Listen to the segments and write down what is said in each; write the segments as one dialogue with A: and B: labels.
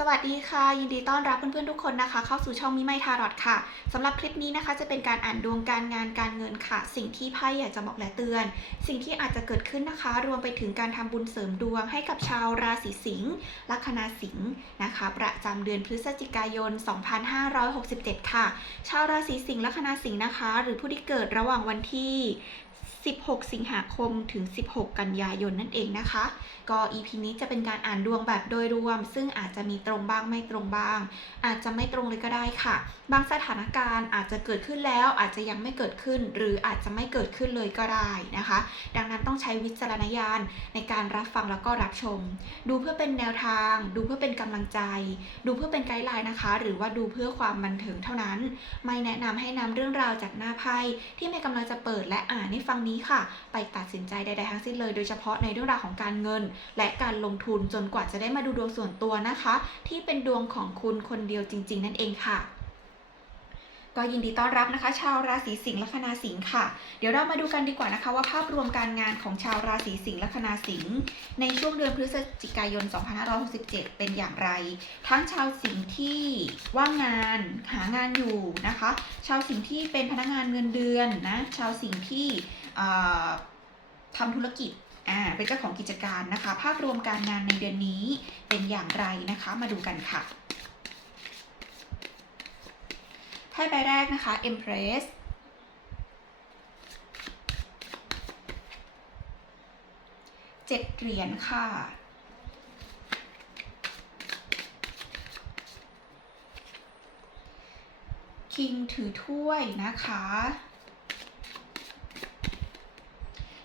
A: สวัสดีค่ะ ยินดีต้อนรับเพื่อนๆทุกคนนะคะ เข้าสู่ช่องมิไมทารอดค่ะสำหรับคลิปนี้นะคะ จะเป็นการอ่านดวงการงานการเงินค่ะ สิ่งที่ไพ่อยากจะบอกและเตือน สิ่งที่อาจจะเกิดขึ้นนะคะ รวมไปถึงการทำบุญเสริมดวงให้กับชาวราศีสิงห์ลัคนาสิงห์นะคะ ประจำเดือนพฤศจิกายน 2567 ค่ะ ชาวราศีสิงห์ลัคนาสิงห์นะคะ หรือผู้ที่เกิดระหว่างวันที่16 สิงหาคมถึง 16 กันยายนนั่นเองนะคะ ก็ EP นี้จะเป็นการอ่านดวงแบบโดยรวม ซึ่งอาจจะมีตรงบ้างไม่ตรงบ้าง อาจจะไม่ตรงเลยก็ได้ค่ะ บางสถานการณ์อาจจะเกิดขึ้นแล้วอาจจะยังไม่เกิดขึ้น หรืออาจจะไม่เกิดขึ้นเลยก็ได้นะคะ ดังนั้นต้องใช้วิจารณญาณในการรับฟังแล้วก็รับชม ดูเพื่อเป็นแนวทาง ดูเพื่อเป็นกำลังใจ ดูเพื่อเป็นไกด์ไลน์นะคะ หรือว่าดูเพื่อความบันเทิงเท่านั้น ไม่แนะนำให้นำเรื่องราวจากหน้าไพ่ที่ไม่กำลังจะเปิดและอ่านให้ฟังนี้ค่ะ ไปตัดสินใจใดๆทั้งสิ้นเลย โดยเฉพาะในเรื่องราวของการเงิน และการลงทุนจนกว่าจะได้มาดูดวงส่วนตัวนะคะที่เป็นดวงของคุณคนเดียวจริง ๆ นั่นเองค่ะ ก็ยินดีต้อนรับนะคะ ชาวราศีสิงห์ลัคนาสิงห์ค่ะ เดี๋ยวเรามาดูกันดีกว่านะคะว่าภาพรวมการงานของชาวราศีสิงห์ลัคนาสิงห์ในช่วงเดือนพฤศจิกายน 2567 เป็นอย่างไร ทั้งชาวสิงห์ที่ว่างงานหางานอยู่นะคะ ชาวสิงห์ที่เป็นพนักงานเงินเดือนนะ ชาวสิงห์ที่ทำธุรกิจ อ่าเป็นเจ้าของกิจการนะคะ ภาพรวมการงานในเดือนนี้เป็นอย่างไรนะคะ มาดูกันค่ะไพ่ใบแรกนะคะ Empress เจ็ดเหรียญค่ะ คิงถือถ้วยนะคะ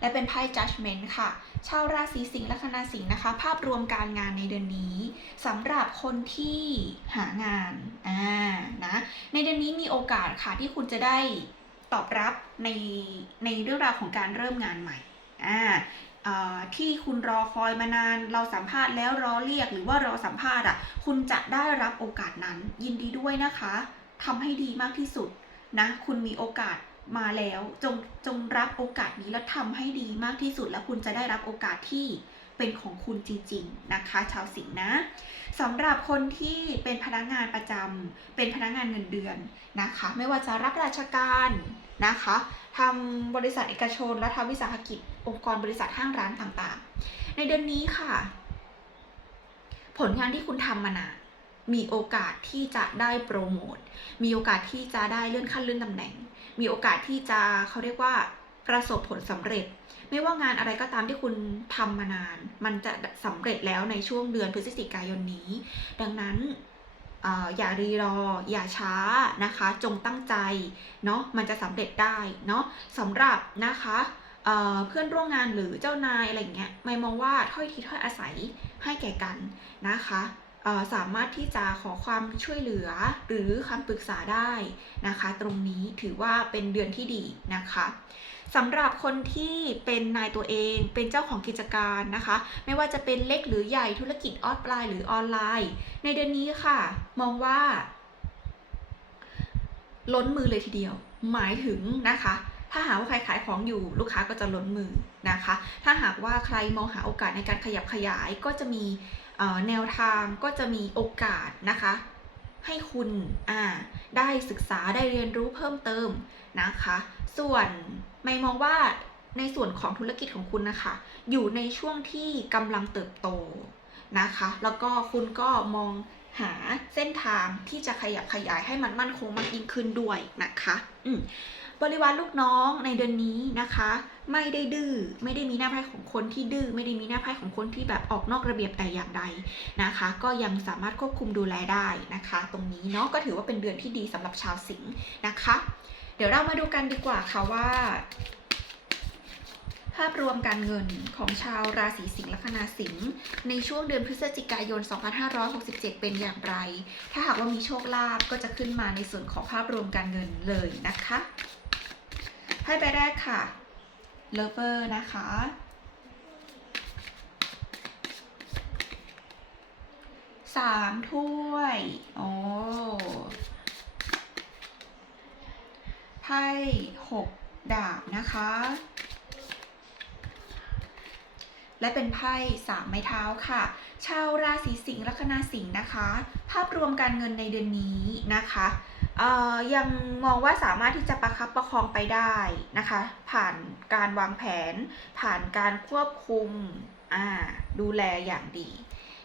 A: และเป็นไพ่ judgment ค่ะ ชาวราศีสิงห์ลัคนาสิงห์นะคะ ภาพรวมการงานในเดือนนี้สำหรับคนที่หางานอ่านะในเดือนนี้มีโอกาสค่ะที่คุณจะได้ตอบรับในในเรื่องราวของการเริ่มงานใหม่อ่าที่คุณรอคอยมานานเราสัมภาษณ์แล้วรอเรียกหรือว่ารอสัมภาษณ์อะคุณจะได้รับโอกาสนั้นยินดีด้วยนะคะทำให้ดีมากที่สุดนะ คุณมีโอกาส มาแล้วจงจงรับโอกาสนี้แล้วทำให้ดีมากที่สุดแล้วคุณจะได้รับโอกาสที่เป็นของคุณจริง ๆ นะคะ ชาวสิงห์นะสำหรับคนที่เป็นพนักงานประจำเป็นพนักงานเงินเดือนนะคะ ไม่ว่าจะรับราชการนะคะทำบริษัทเอกชนและทำวิสาหกิจ องค์กรบริษัทห้างร้านต่างๆ ในเดือนนี้ค่ะ ผลงานที่คุณทำมานานมีโอกาสที่จะได้โปรโมทมีโอกาสที่จะได้เลื่อนขั้นเลื่อนตำแหน่ง มีโอกาสที่จะเขาเรียกว่าประสบผลสำเร็จ ไม่ว่างานอะไรก็ตามที่คุณทำมานาน มันจะสำเร็จแล้วในช่วงเดือนพฤศจิกายนนี้ ดังนั้นอย่ารีรอ อย่าช้านะคะ จงตั้งใจเนาะมันจะสำเร็จได้เนาะสำหรับนะคะเเพื่อนร่วมงานหรือเจ้านายอะไรเงี้ยไม่มองว่าถ้อยทีถ้อยอาศัยให้แก่กันนะคะ สามารถที่จะขอความช่วยเหลือหรือคำปรึกษาได้นะคะ ตรงนี้ถือว่าเป็นเดือนที่ดีนะคะสำหรับคนที่เป็นนายตัวเองเป็นเจ้าของกิจการนะคะ ไม่ว่าจะเป็นเล็กหรือใหญ่ธุรกิจออนไลน์หรือออนไลน์ ในเดือนนี้ค่ะ มองว่า ล้นมือเลยทีเดียว หมายถึงนะคะถ้าหากว่าใครขายของอยู่ลูกค้าก็จะล้นมือนะคะ ถ้าหากว่าใครมองหาโอกาสในการขยับขยายก็จะมี แนวทางก็จะมีโอกาสนะคะ ให้คุณอ่าได้ศึกษาได้เรียนรู้เพิ่มเติมนะคะ ส่วนไม่มองว่าในส่วนของธุรกิจของคุณนะคะ อยู่ในช่วงที่กำลังเติบโตนะคะ แล้วก็คุณก็มองหาเส้นทางที่จะขยับขยายให้มันมั่นคงมากยิ่งขึ้นด้วยนะคะ อืม บริวารลูกน้องในเดือนนี้นะคะ ไม่ได้ดื้อไม่ได้มีหน้าไพ่ของคนที่ดื้อไม่ได้มีหน้าไพ่ของคนที่แบบออกนอกระเบียบแต่อย่างใดนะคะ ก็ยังสามารถควบคุมดูแลได้นะคะ ตรงนี้เนาะก็ถือว่าเป็นเดือนที่ดีสำหรับชาวสิงห์นะคะ เดี๋ยวเรามาดูกันดีกว่าค่ะว่า ภาพรวมการเงินของชาวราศีสิงห์ลัคนาสิงห์ในช่วงเดือนพฤศจิกายน 2567 เป็นอย่างไร ถ้าหากว่ามีโชคลาภก็จะขึ้นมาในส่วนของภาพรวมการเงินเลยนะคะ พ่ใบแรกค่ะเลเวอร์นะคะ สามถ้วย โอ้ไพ่หกดาบนะคะ และเป็นไพ่สามไม้เท้าค่ะ ชาวราศีสิงห์ลัคนาสิงห์นะคะ ภาพรวมการเงินในเดือนนี้นะคะ ยังมองว่าสามารถที่จะประคับประคองไปได้นะคะ ผ่านการวางแผน ผ่านการควบคุมดูแลอย่างดี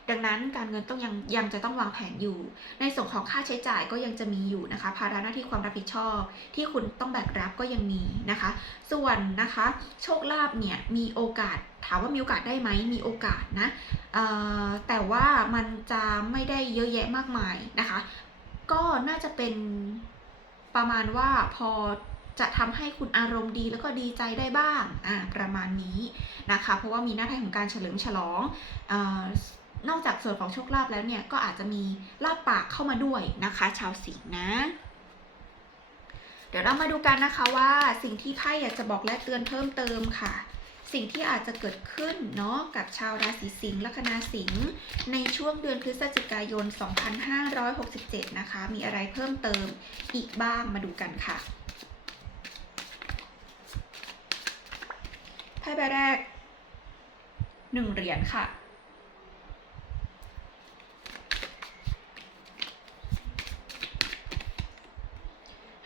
A: ดังนั้นการเงินต้องยังยังจะต้องวางแผนอยู่ ในส่วนของค่าใช้จ่ายก็ยังจะมีอยู่นะคะ ภาระหน้าที่ความรับผิดชอบ ที่คุณต้องแบกรับก็ยังมีนะคะ ส่วนนะคะโชคลาภเนี่ยมีโอกาสถามว่ามีโอกาสได้ไหมมีโอกาสนะแต่ว่ามันจะไม่ได้เยอะแยะมากมายนะคะ ก็น่าจะเป็นประมาณว่าพอจะทำให้คุณอารมณ์ดีแล้วก็ดีใจได้บ้าง อ่า ประมาณนี้นะคะ เพราะว่ามีหน้าที่ของการเฉลิมฉลองอนอกจากส่วนของโชคลาภแล้วเนี่ย ก็อาจจะมีลาบปากเข้ามาด้วยนะคะ ชาวสิงห์นะ เดี๋ยวเรามาดูกันนะคะว่าสิ่งที่ไพ่อยากจะบอกและเตือนเพิ่มเติมค่ะ สิ่งที่อาจจะเกิดขึ้นเนาะกับชาวราศีสิงห์ลัคนาสิงห์ในช่วงเดือนพฤศจิกายน 2567 นะคะ มีอะไรเพิ่มเติมอีกบ้างมาดูกันค่ะไพ่ใบแรกหนึ่งเหรียญค่ะ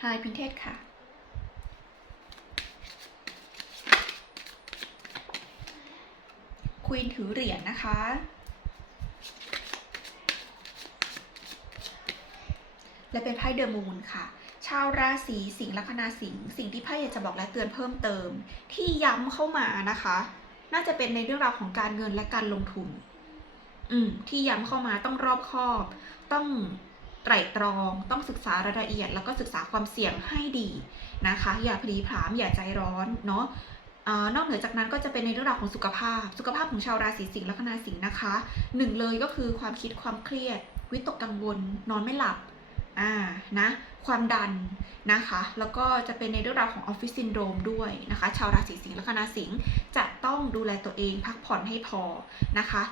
A: ไฮพินเทศค่ะ ควีนถือเหรียญนะคะ และเป็นไพ่เดอะมูนค่ะ ชาวราศีสิงห์ลัคนาสิงห์สิ่งที่ไพ่อยากจะบอกและเตือนเพิ่มเติม ที่ย้ำเข้ามานะคะ น่าจะเป็นในเรื่องราวของการเงินและการลงทุน อืม ที่ย้ำเข้ามาต้องรอบคอบ ต้องไตร่ตรองต้องศึกษารายละเอียด แล้วก็ศึกษาความเสี่ยงให้ดีนะคะ อย่าพลีผลามอย่าใจร้อนเนาะ นอกเหนือจากนั้นก็จะเป็นในเรื่องราวของสุขภาพ สุขภาพของชาวราศีสิงห์ลัคนาสิงห์นะคะหนึ่งเลยก็คือความคิดความเครียด วิตกกังวล นอนไม่หลับอ่านะความดันนะคะ แล้วก็จะเป็นในเรื่องราวของออฟฟิศซินโดรมด้วยนะคะ ชาวราศีสิงห์ลัคนาสิงห์จะต้องดูแลตัวเองพักผ่อนให้พอนะคะ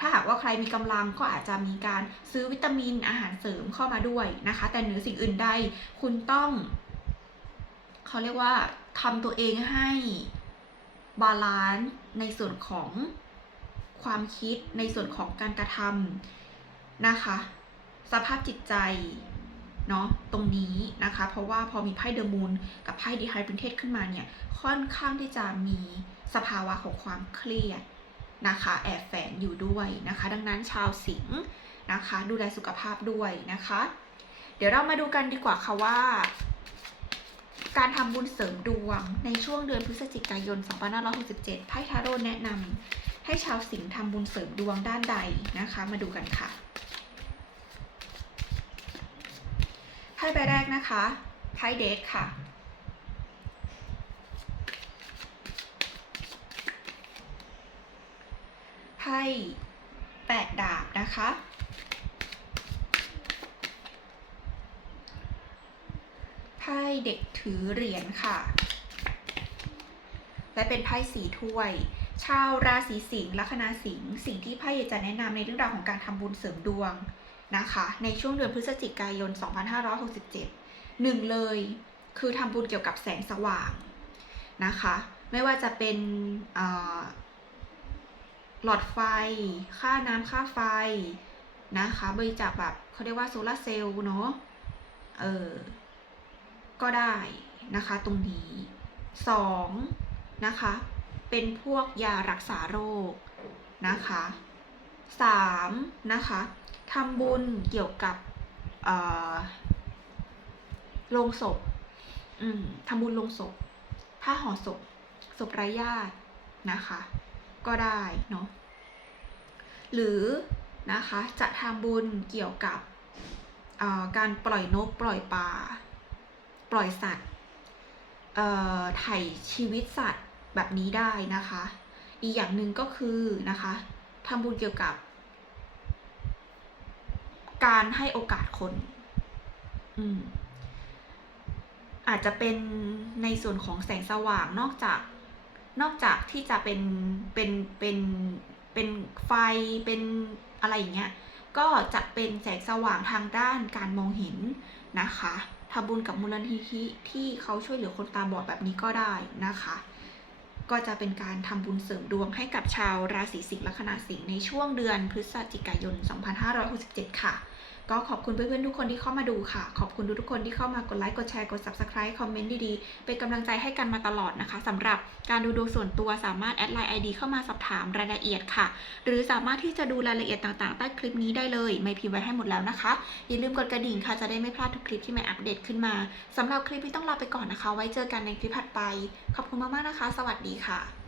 A: ถ้าหากว่าใครมีกำลังก็อาจจะมีการซื้อวิตามินอาหารเสริมเข้ามาด้วยนะคะ แต่เหนือสิ่งอื่นใดคุณต้องเขาเรียกว่าทำตัวเองให้ บาลานซ์ในส่วนของความคิดในส่วนของการกระทำนะคะ สภาพจิตใจเนาะตรงนี้นะคะ เพราะว่าพอมีไพ่เดอะมูนกับไพ่ดีไฮเปรินเทสขึ้นมาเนี่ย ค่อนข้างที่จะมีสภาวะของความเครียดนะคะ แอบแฝงอยู่ด้วยนะคะ ดังนั้นชาวสิงห์นะคะ ดูแลสุขภาพด้วยนะคะ เดี๋ยวเรามาดูกันดีกว่าค่ะว่า การทำบุญเสริมดวงในช่วงเดือนพฤศจิกายน 2567 ไพ่ทาโร่แนะนำให้ชาวสิงห์ทำบุญเสริมดวงด้านใดนะคะ มาดูกันค่ะ ไพ่ใบแรกนะคะ ไพ่เดทค่ะ ไพ่แปดดาบนะคะ ไพ่ เด็กถือเหรียญค่ะ และเป็นไพ่สีถ้วย ชาวราศีสิงห์ลัคนาสิงห์สิ่งที่ไพ่จะแนะนำในเรื่องราวของการทำบุญเสริมดวงนะคะ ในช่วงเดือนพฤศจิกายน 2567หนึ่งเลย คือทำบุญเกี่ยวกับแสงสว่างนะคะ ไม่ว่าจะเป็นหลอดไฟ ค่าน้ำค่าไฟนะคะ บริจาคแบบเขาเรียกว่าโซลาร์เซลล์เนาะ เออ ก็ได้นะคะตรงนี้สองนะคะ เป็นพวกยารักษาโรคนะคะสามนะคะทำบุญเกี่ยวกับโรงศพทำบุญโรงศพ ผ้าห่อศพ ศพไร้ญาตินะคะ ก็ได้เนาะ หรือนะคะจะทำบุญเกี่ยวกับการปล่อยนกปล่อยปลา ปล่อยสัตว์เอ่อไถ่ชีวิตสัตว์แบบนี้ได้นะคะ อีกอย่างหนึ่งก็คือนะคะทำบุญเกี่ยวกับ การให้โอกาสคน อืมอาจจะเป็นในส่วนของแสงสว่างนอกจากนอกจากที่จะเป็นเป็นเป็นเป็นไฟเป็นอะไรอย่างเงี้ยก็จะเป็นแสงสว่างทางด้านการมองเห็นนะคะ ทำบุญกับมูลนิธิที่เขาช่วยเหลือคนตาบอดแบบนี้ก็ได้นะคะ ก็จะเป็นการทำบุญเสริมดวงให้กับชาวราศีสิงห์ลัคนาสิงห์ในช่วงเดือนพฤศจิกายน 2567 ค่ะ ก็ขอบคุณเพื่อนๆทุกคนที่เข้ามาดูค่ะ ขอบคุณทุกคนที่เข้ามากดไลค์ กดแชร์ กด subscribe คอมเมนต์ดีๆ เป็นกำลังใจให้กันมาตลอดนะคะสำหรับการดูดวงส่วนตัวสามารถแอดไลน์ ID เข้ามาสอบถามรายละเอียดค่ะ หรือสามารถที่จะดูรายละเอียดต่างๆใต้คลิปนี้ได้เลย ไม่พิมพ์ไว้ให้หมดแล้วนะคะ อย่าลืมกดกระดิ่งค่ะจะได้ไม่พลาดทุกคลิปที่ใหม่อัปเดตขึ้นมาสำหรับคลิปนี้ต้องลาไปก่อนนะคะ ไว้เจอกันในคลิปถัดไป ขอบคุณมากๆนะคะ สวัสดีค่ะ